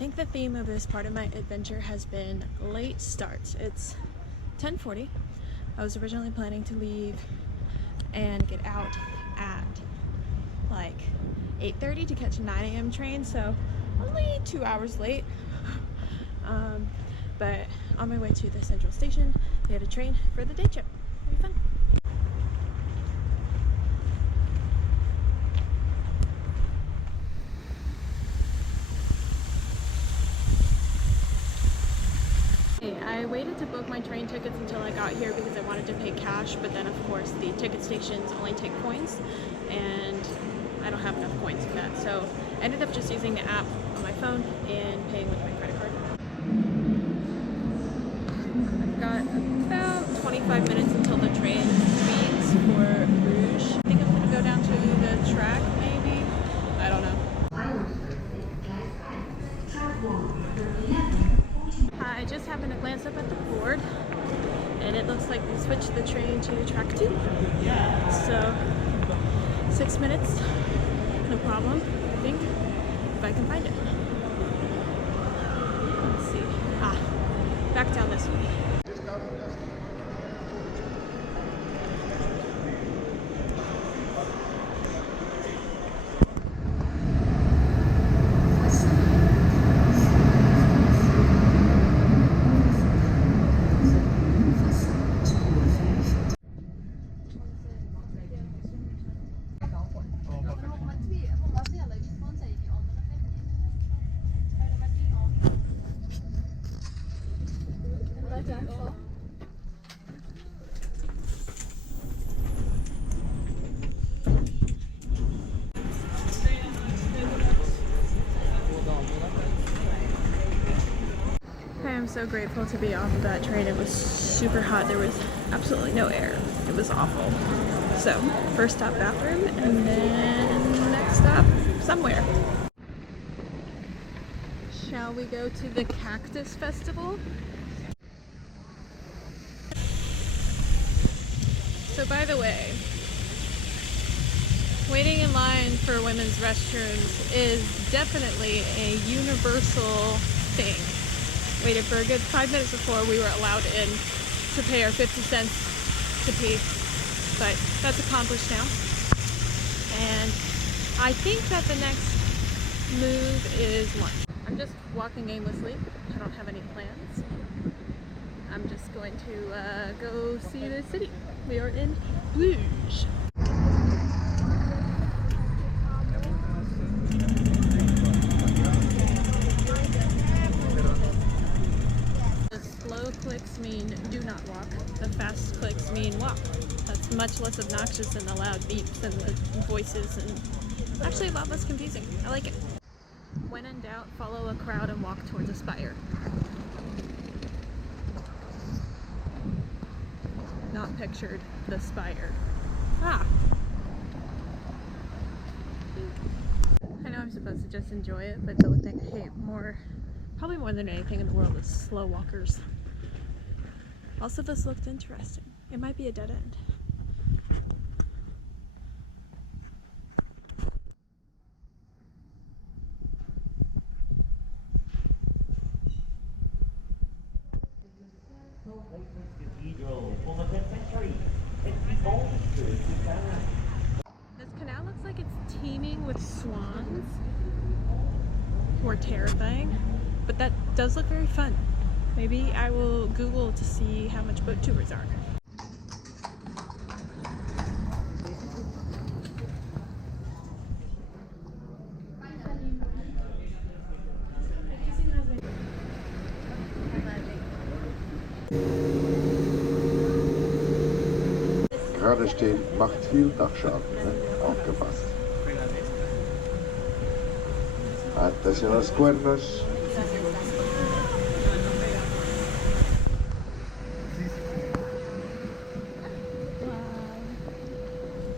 think the theme of this part of my adventure has been late starts. It's 10:40. I was originally planning to leave and get out at like 8:30 to catch a 9 a.m. train, so only 2 hours late. But on my way to the central station, we had a train for the day trip. It'll be fun. I waited to book my train tickets until I got here because I wanted to pay cash, but then of course the ticket stations only take coins and I don't have enough coins for that, so I ended up just using the app on my phone and paying with my credit card. I've got about 25 minutes until the train leaves for Bruges. I think I'm going to go down to the track maybe? I don't know. I just happened to glance up at the board and it looks like they switched the train to track 2. So 6 minutes, no problem, I think, if I can find it. Let's see. Back down this way. I'm so grateful to be off of that train. It was super hot. There was absolutely no air. It was awful. So, first stop bathroom, and then next stop somewhere. Shall we go to the Cactus Festival? So by the way, waiting in line for women's restrooms is definitely a universal thing. Waited for a good 5 minutes before we were allowed in to pay our 50 cents to pee, but that's accomplished now. And I think that the next move is lunch. I'm just walking aimlessly. I don't have any plans. I'm just going to go see the city. We are in Bruges. Clicks mean do not walk. The fast clicks mean walk. That's much less obnoxious than the loud beeps and the voices, and actually a lot less confusing. I like it. When in doubt, follow a crowd and walk towards a spire. Not pictured the spire. I know I'm supposed to just enjoy it, but the thing I hate probably more than anything in the world is slow walkers. Also, this looked interesting. It might be a dead end. This canal looks like it's teeming with swans, who are terrifying, but that does look very fun. Maybe I will Google to see how much boat tours are. Gerade stehen macht viel Dachschaden, ne? Aufgepasst. Atención a los cuernos.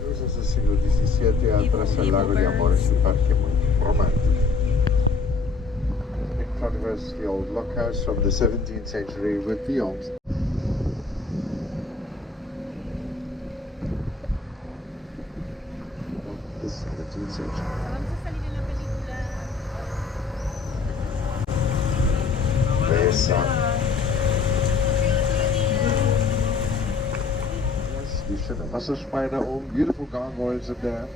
Questo è il siglo XVII attraverso il lago di Amore sui parchi romantici. It converts the old lockhouse from the 17th century with the elms. The 17th century. station. A massive spider home, beautiful gargoyles up there.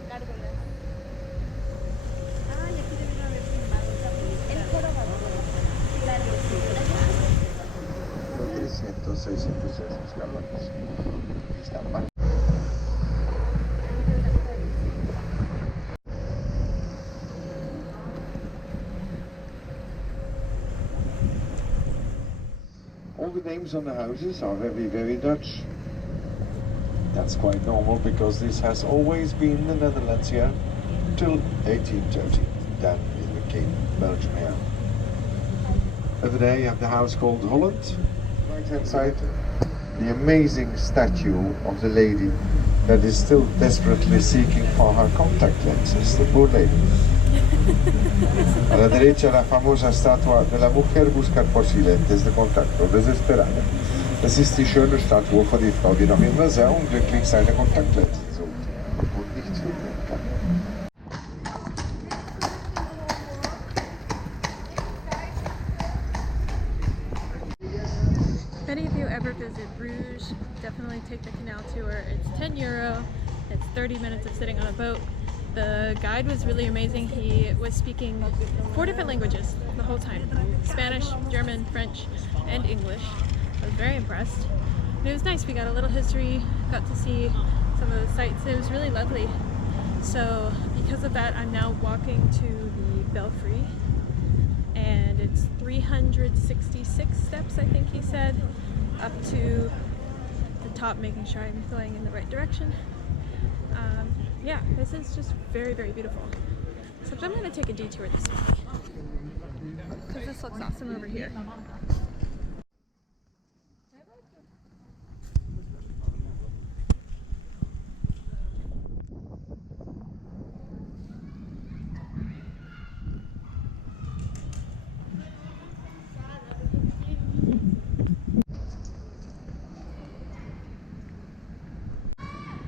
Los 300, 600 escalones. Aquí están. All the names on the houses are very, very Dutch. That's quite normal because this has always been the Netherlands here till 1830. Then it became Belgium here. Over there you have the house called Holland. Right hand side, the amazing statue of the lady that is still desperately seeking for her contact lenses, the poor lady. A la derecha la famosa estatua de la mujer buscar por si lentes de contacto, desesperada. Das ist die schöne Statue von der Frau, die noch immer sehr unglücklich seine Kontaktlinsen sucht und nichts finden kann. If any of you ever visit Bruges, definitely take the canal tour. It's €10. It's 30 minutes of sitting on a boat. The guide was really amazing. He was speaking 4 different languages the whole time. Spanish, German, French, and English. I was very impressed. And it was nice. We got a little history, got to see some of the sights. It was really lovely. So because of that, I'm now walking to the Belfry. And it's 366 steps, I think he said, up to the top, making sure I'm going in the right direction. Yeah, this is just very, very beautiful. Except I'm going to take a detour this way because this looks awesome over here.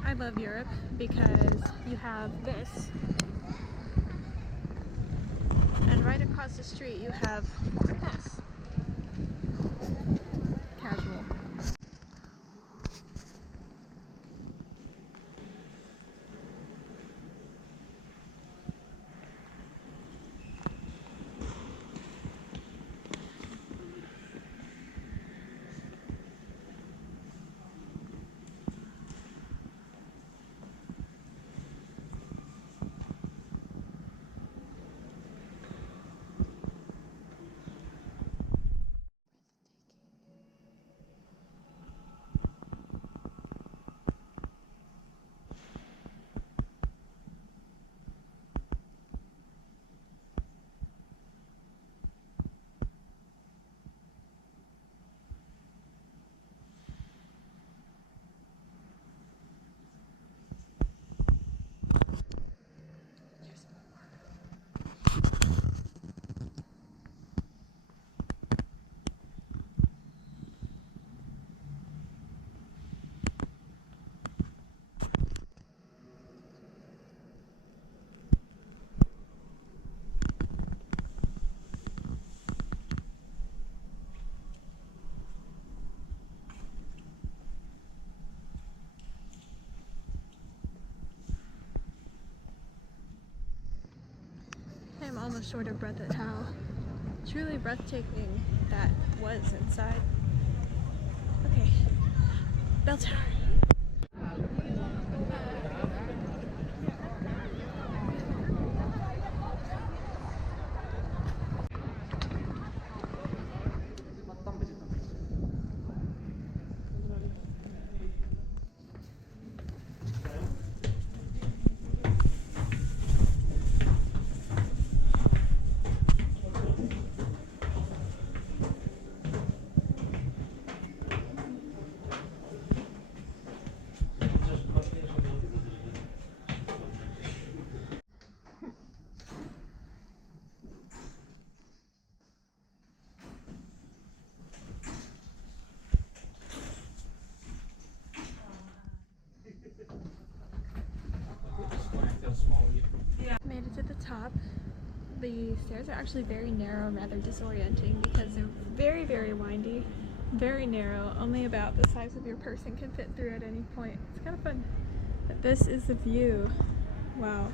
I love Europe because you have this, and right across the street you have this. Casual. I'm almost short of breath at how truly breathtaking that was inside. Okay, bell tower. Made it to the top. The stairs are actually very narrow and rather disorienting because they're very, very windy. Very narrow, only about the size of your person can fit through at any point. It's kind of fun. But this is the view. Wow.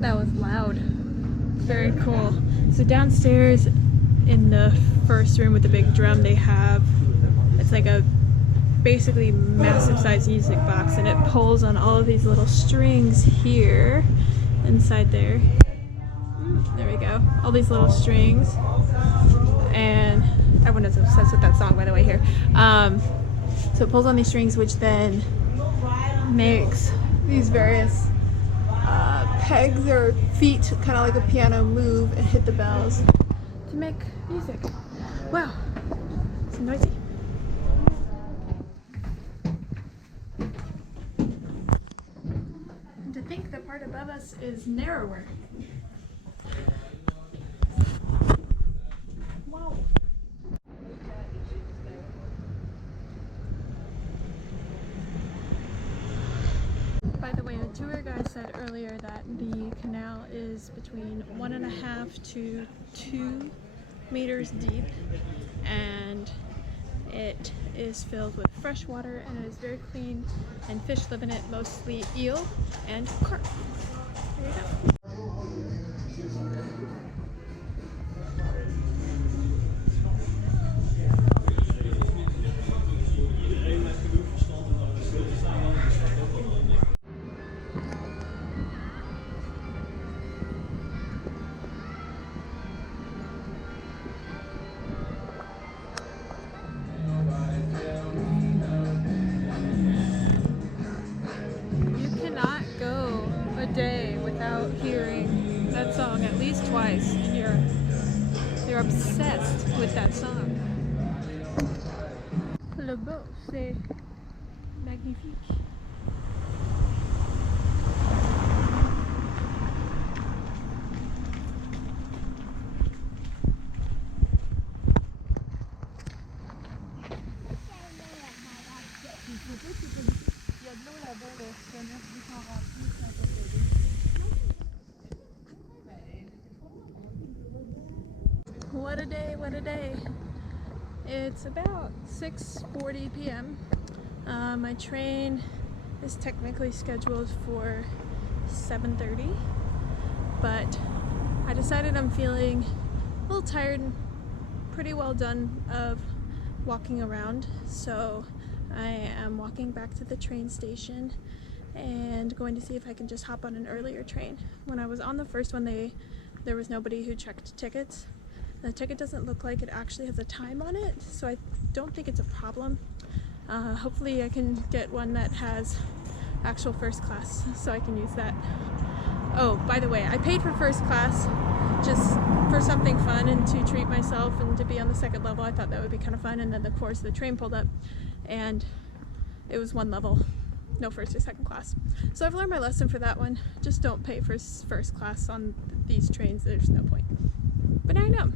That was loud. Very cool. So downstairs in the first room with the big drum, they have, it's like a basically massive size music box, and it pulls on all of these little strings here inside there. There we go. All these little strings. And everyone is obsessed with that song, by the way, here. So it pulls on these strings, which then makes these various pegs or feet, kind of like a piano, move and hit the bells to make music. Wow, it's noisy. And to think the part above us is narrower. Wow. By the way, the tour guide said earlier that the canal is between 1.5 to 2 meters deep, and it is filled with fresh water, and it is very clean, and fish live in it, mostly eel and carp. There you go. Without hearing that song at least twice, and you're obsessed with that song. Le beau, c'est magnifique. What a day, what a day. It's about 6:40 p.m. My train is technically scheduled for 7:30, but I decided I'm feeling a little tired and pretty well done of walking around, so I am walking back to the train station and going to see if I can just hop on an earlier train. When I was on the first one, there was nobody who checked tickets. The ticket doesn't look like it actually has a time on it, so I don't think it's a problem. Hopefully I can get one that has actual first class so I can use that. Oh, by the way, I paid for first class just for something fun and to treat myself and to be on the second level. I thought that would be kind of fun. And then of course the train pulled up and it was one level, no first or second class. So I've learned my lesson for that one. Just don't pay for first class on these trains. There's no point. But now I know.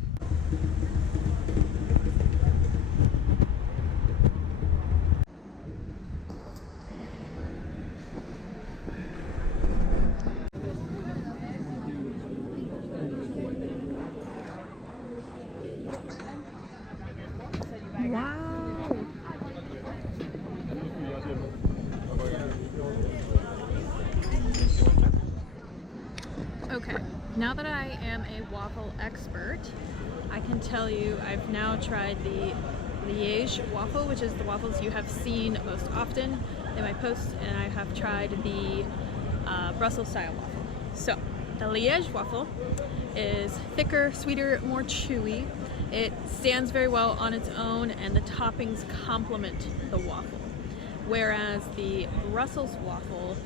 Wow. Okay, now that I am a waffle expert, I can tell you I've now tried the Liège waffle, which is the waffles you have seen most often in my posts, and I have tried the Brussels style waffle. So, the Liège waffle is thicker, sweeter, more chewy. It stands very well on its own and the toppings complement the waffle. Whereas the Brussels waffle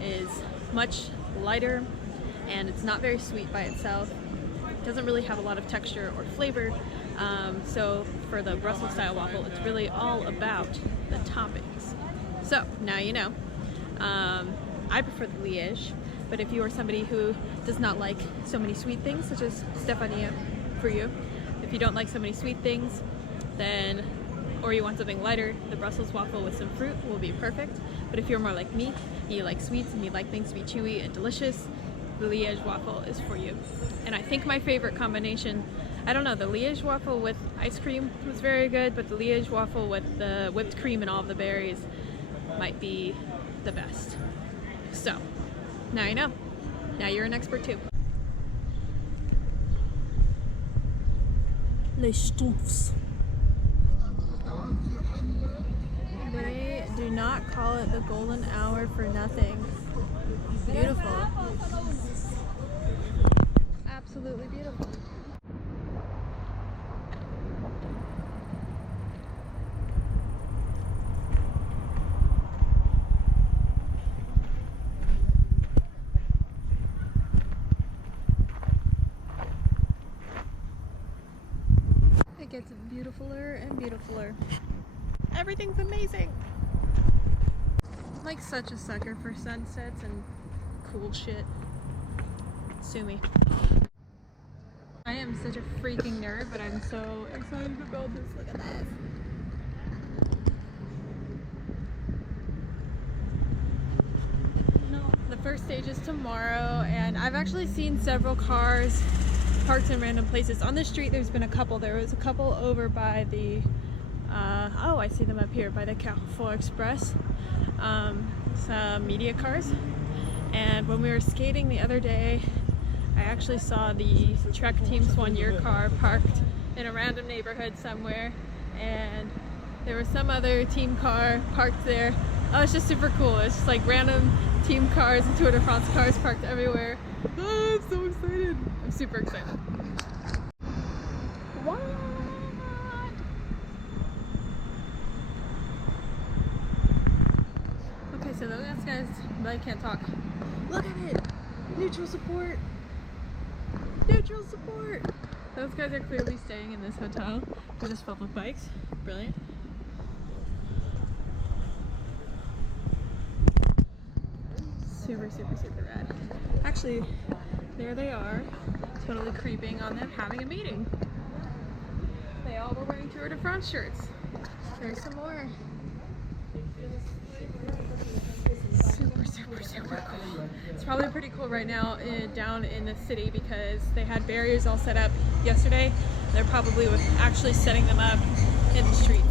is much lighter and it's not very sweet by itself. It doesn't really have a lot of texture or flavor. So for the Brussels style waffle, it's really all about the toppings. So now you know. I prefer the Liège, but if you are somebody who does not like so many sweet things, such as Stefania for you, if you don't like so many sweet things, then, or you want something lighter, the Brussels waffle with some fruit will be perfect. But if you're more like me, and you like sweets and you like things to be chewy and delicious, the Liège waffle is for you. And I think my favorite combination, I don't know, the Liège waffle with ice cream was very good, but the Liège waffle with the whipped cream and all of the berries might be the best. So, now you know. Now you're an expert too. Les Schtroumpfs. They do not call it the golden hour for nothing. Beautiful. Absolutely beautiful. It gets beautifuler and beautifuler. Everything's amazing. I'm like such a sucker for sunsets and cool shit. Sue me. I am such a freaking nerd, but I'm so excited about this. Look at this. The first stage is tomorrow, and I've actually seen several cars parked in random places. On the street, there's been a couple. There was a couple over by the, oh, I see them up here, by the Carrefour Express. Some media cars. And when we were skating the other day, I actually saw the Trek Team Soigneur car parked in a random neighborhood somewhere. And there was some other team car parked there. Oh, it's just super cool. It's just like random team cars and Tour de France cars parked everywhere. Oh, I'm so excited. I'm super excited. What? Okay, so those guys really can't talk. Look at it! Neutral support! Neutral support! Those guys are clearly staying in this hotel, which is filled with bikes. Brilliant. Super, super, super rad. Actually, there they are, totally creeping on them, having a meeting. They all were wearing Tour de France shirts. There's some more. Super, super, super cool. It's probably pretty cool right now down in the city because they had barriers all set up yesterday. They're probably actually setting them up in the streets.